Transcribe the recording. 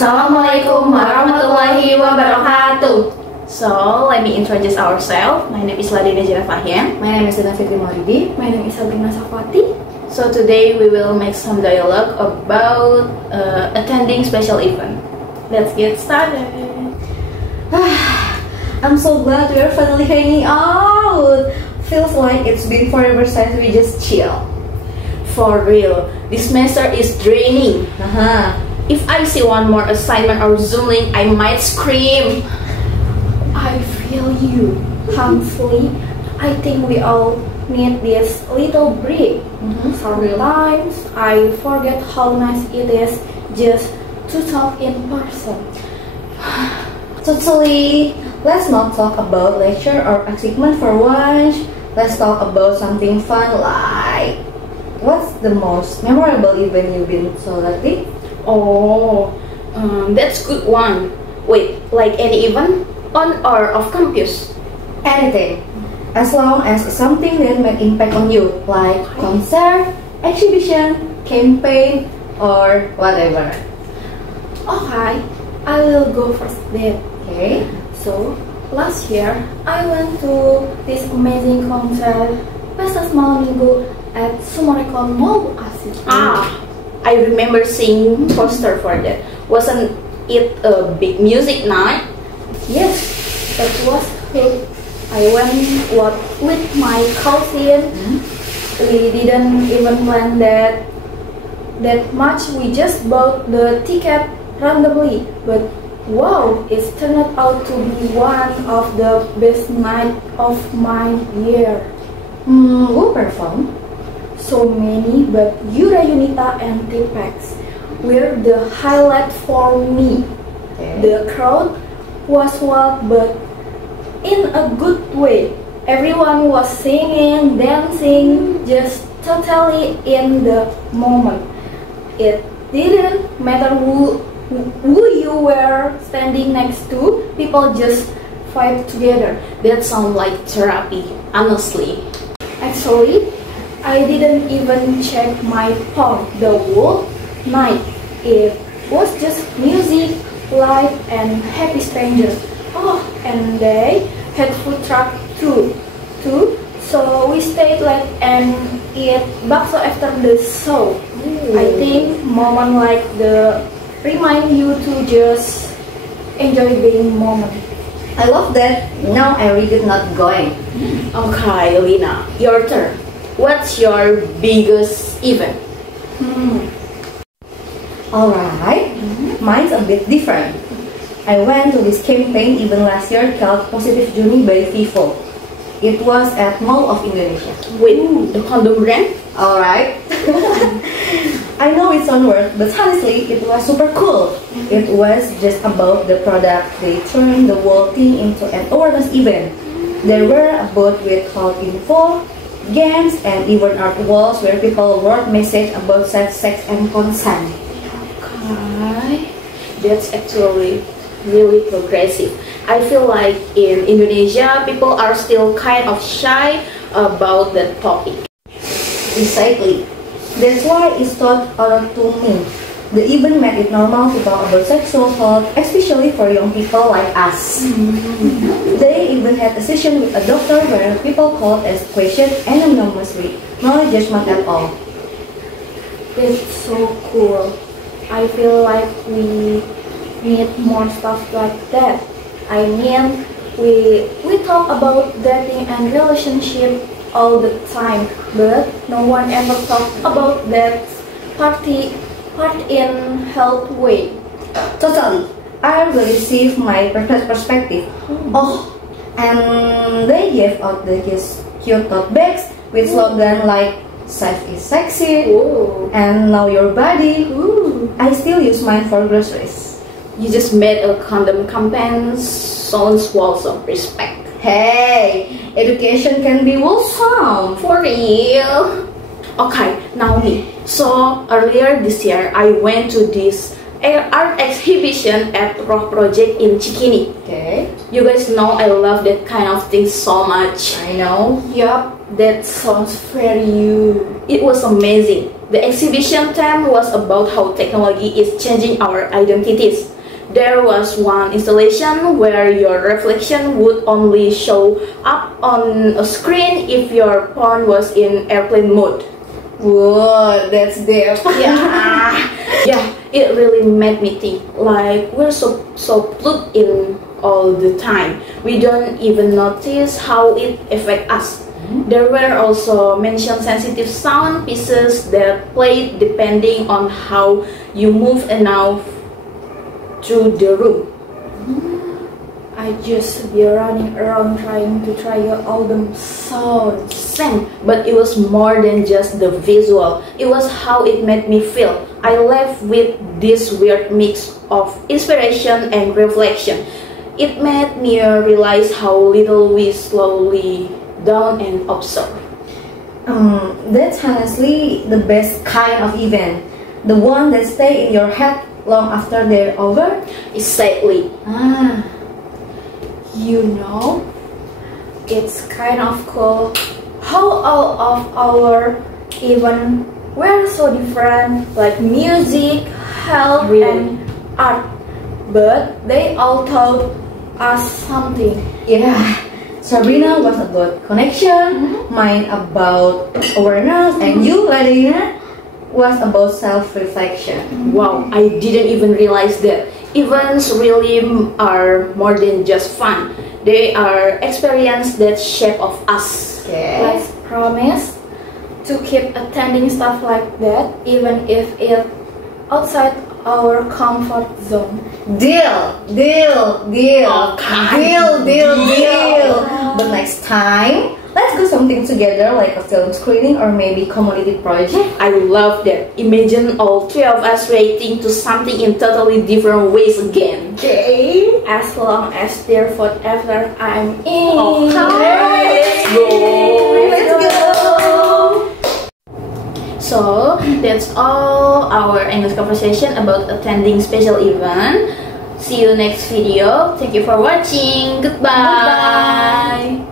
Assalamualaikum warahmatullahi wabarakatuh. So, let me introduce ourselves. My name is Ladina Jirafahian. My name is Dina Fitri Maulidi. My name is Sabrina Safati. So today we will make some dialogue about attending special event. Let's get started. I'm so glad we're finally hanging out. Feels like it's been forever since we just chill. For real, this semester is draining. If I see one more assignment or Zoom link, I might scream. I feel you. Honestly, I think we all need this little break. Sometimes I forget how nice it is just to talk in person. Totally. Let's not talk about lecture or achievement for once. Let's talk about something fun like what's the most memorable event you've been to lately? Oh, that's good one. Wait, like any event on or off campus? Anything. As long as it's something that made impact on you, like concert, exhibition, campaign, or whatever. Okay, I will go first then. Okay. So, last year I went to this amazing concert Pestas Malam Minggu at Sumarekon Mall Bekasi. I remember seeing poster for that. Wasn't it a big music night? Yes, that was good. I went with my cousin. We didn't even plan that much. We just bought the ticket randomly. But wow, it turned out to be one of the best nights of my year. Who performed? So many, but Yura Yunita and T-Pex were the highlight for me. Okay. The crowd was wild, but in a good way. Everyone was singing, dancing, just totally in the moment. It didn't matter who you were standing next to, people just vibe together. That sounds like therapy, honestly. Actually, I didn't even check my phone the whole night. It was just music, light, and happy strangers. Oh, and they had food truck too. So we stayed late and ate bakso after the show. I think moment like the remind you to just enjoy being moment. I love that. Now I regret not going. Okay, Lina, your turn. What's your biggest event? Alright, mine's a bit different. I went to this campaign even last year called Positive Journey by Vivo. It was at Mall of Indonesia. Wait, the condom brand? Alright. I know it's on word, but honestly, it was super cool. It was just about the product. They turned the whole thing into an awareness event. There were a booth with health info, games, and even art walls where people wrote messages about sex and consent. Okay, that's actually really progressive. I feel like in Indonesia, people are still kind of shy about that topic. Exactly. That's why it stood out to me. The event made it normal to talk about sexual health, especially for young people like us. They even had a session with a doctor where people could ask questions anonymously, no judgment at all. It's so cool. I feel like we need more stuff like that. I mean, we talk about dating and relationship all the time, but no one ever talks about that part in health way. Totally. I received my perspective. Oh, and they gave out these cute tote bags with slogan like "Safe is sexy" and "Know your body." I still use mine for groceries. You just made a condom campaign. Sounds wholesome. Respect. Hey, education can be wholesome. For real. Okay, now me. So earlier this year, I went to this art exhibition at Rock Project in Cikini. Okay. You guys know I love that kind of thing so much. I know. Yup, That sounds very you. It was amazing. The exhibition theme was about how technology is changing our identities. There was one installation where your reflection would only show up on a screen if your phone was in airplane mode. Whoa, that's deep. Yeah, it really made me think. Like we're so plugged in all the time. We don't even notice how it affects us. There were also mentioned sensitive sound pieces that played depending on how you move and now through the room. I just be running around trying to try your album sound. Same, but it was more than just the visual. It was how it made me feel. I left with this weird mix of inspiration and reflection. It made me realize how little we slowly down and observe. That's honestly the best kind of event. The one that stay in your head long after they're over. Exactly. You know, it's kind of cool how all of our even were so different, like music, health, Really? and art, but they all taught us something. Yeah, Sabrina was about connection, mine about awareness, and you, Ladina, was about self-reflection. Wow, I didn't even realize that. Events really are more than just fun. They are experiences that shape of us. Let's promise to keep attending stuff like that, even if it's outside our comfort zone. Deal. Okay. Deal. But next time, let's do something together, like a film screening or maybe community project. I love that. Imagine all three of us reacting to something in totally different ways again. Okay, as long as they're forever, I'm in. Okay, let's go. So that's all our English conversation about attending special event. See you next video. Thank you for watching. Goodbye.